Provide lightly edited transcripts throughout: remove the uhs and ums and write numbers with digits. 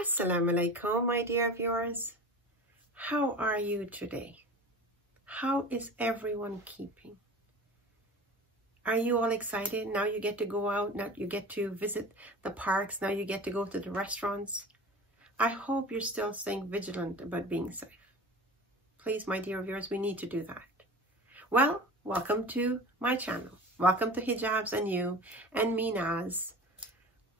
Assalamu-Alaikum, my dear viewers. How are you today? How is everyone keeping? Are you all excited? Now you get to go out, now you get to visit the parks, now you get to go to the restaurants. I hope you're still staying vigilant about being safe. Please, my dear viewers, we need to do that. Well, welcome to my channel. Welcome to Hijabs and You and me, Naz,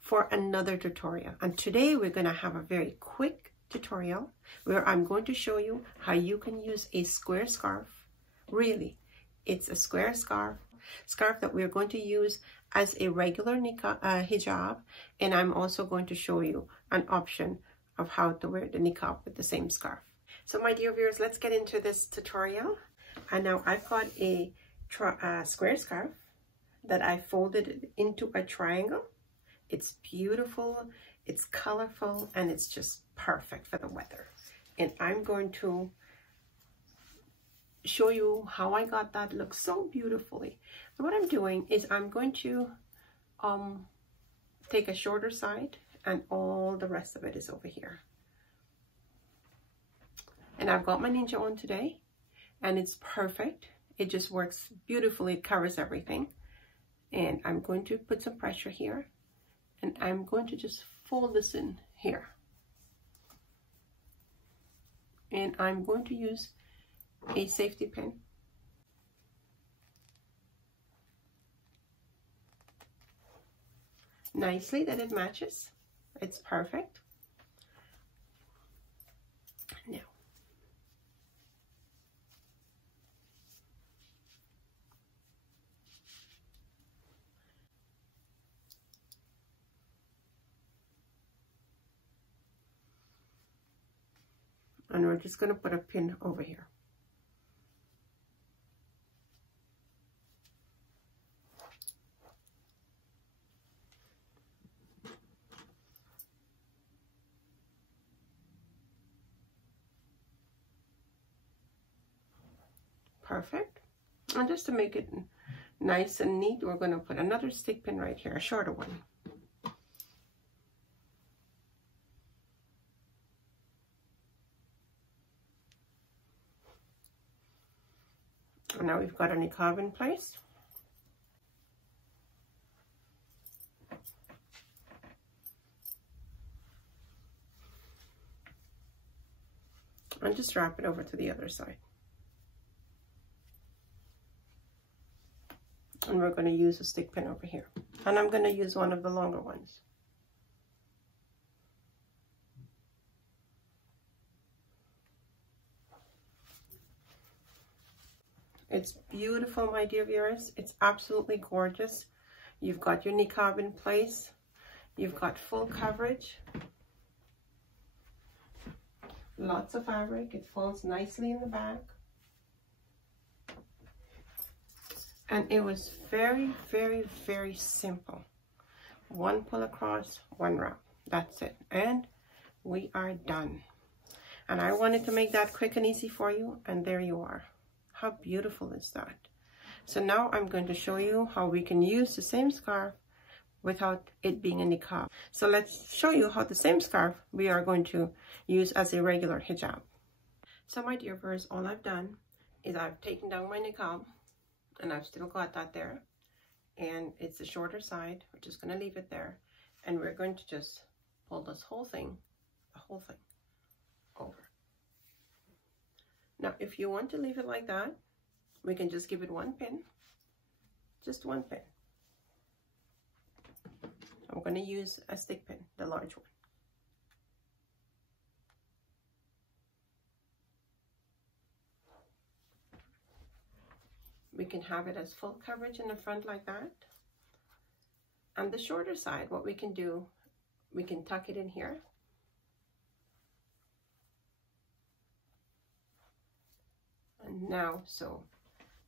for another tutorial. And today we're going to have a very quick tutorial where I'm going to show you how you can use a square scarf. Really, it's a square scarf that we're going to use as a regular hijab, and I'm also going to show you an option of how to wear the niqab with the same scarf. So my dear viewers, let's get into this tutorial. And now I've got a square scarf that I folded into a triangle. It's beautiful, it's colorful, and it's just perfect for the weather. And I'm going to show you how I got that look so beautifully. And what I'm doing is I'm going to take a shorter side, and all the rest of it is over here. And I've got my ninja on today, and it's perfect. It just works beautifully, it covers everything. And I'm going to put some pressure here. And I'm going to just fold this in here. And I'm going to use a safety pin. Nicely that it matches. It's perfect. Now, and we're just going to put a pin over here. Perfect. And just to make it nice and neat, we're going to put another stick pin right here, a shorter one. And now we've got our niqab in place. And just wrap it over to the other side. And we're going to use a stick pin over here. And I'm going to use one of the longer ones. It's beautiful, my dear viewers. It's absolutely gorgeous. You've got your niqab in place. You've got full coverage. Lots of fabric. It folds nicely in the back. And it was very, very, very simple. One pull across, one wrap. That's it. And we are done. And I wanted to make that quick and easy for you. And there you are. How beautiful is that? So now I'm going to show you how we can use the same scarf without it being a niqab. So let's show you how the same scarf we are going to use as a regular hijab. So my dear viewers, all I've done is I've taken down my niqab, and I've still got that there. And it's the shorter side. We're just going to leave it there. And we're going to just pull this whole thing, over. Now, if you want to leave it like that, we can just give it one pin, just one pin. I'm going to use a stick pin, the large one. We can have it as full coverage in the front like that. And the shorter side, what we can do, we can tuck it in here. And now, so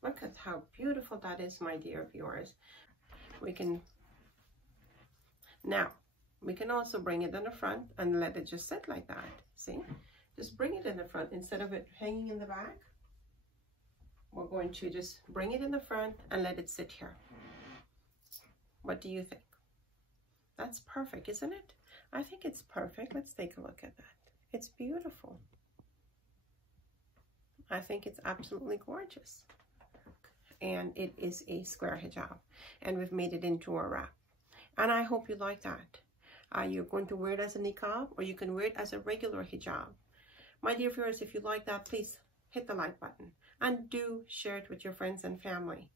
look at how beautiful that is, my dear viewers. We can also bring it in the front and let it just sit like that. See, just bring it in the front instead of it hanging in the back. We're going to just bring it in the front and let it sit here. What do you think? That's perfect, isn't it? I think it's perfect. Let's take a look at that. It's beautiful. I think it's absolutely gorgeous. And it is a square hijab. And we've made it into a wrap. And I hope you like that. You're going to wear it as a niqab, or you can wear it as a regular hijab. My dear viewers, if you like that, please hit the like button. And do share it with your friends and family.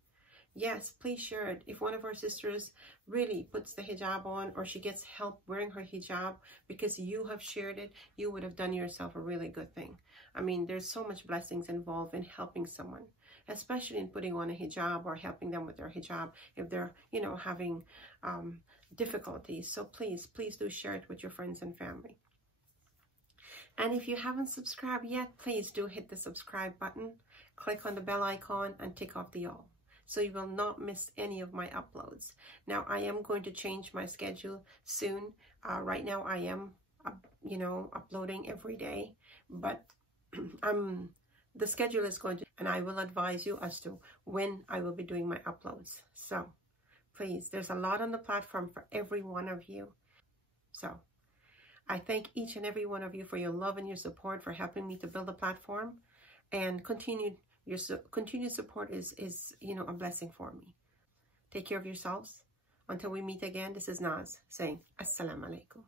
Yes, please share it. If one of our sisters really puts the hijab on, or she gets help wearing her hijab because you have shared it, you would have done yourself a really good thing. I mean, there's so much blessings involved in helping someone, especially in putting on a hijab or helping them with their hijab if they're, you know, having difficulties. So please, please do share it with your friends and family. And if you haven't subscribed yet, please do hit the subscribe button, click on the bell icon, and tick off the all, so you will not miss any of my uploads. Now, I am going to change my schedule soon. Right now, I am, you know, uploading every day, but the schedule is going to, and I will advise you as to when I will be doing my uploads. So please, there's a lot on the platform for every one of you. So I thank each and every one of you for your love and your support, for helping me to build a platform, and continued support is you know, a blessing for me. Take care of yourselves. Until we meet again, this is Naz saying Assalamu Alaikum.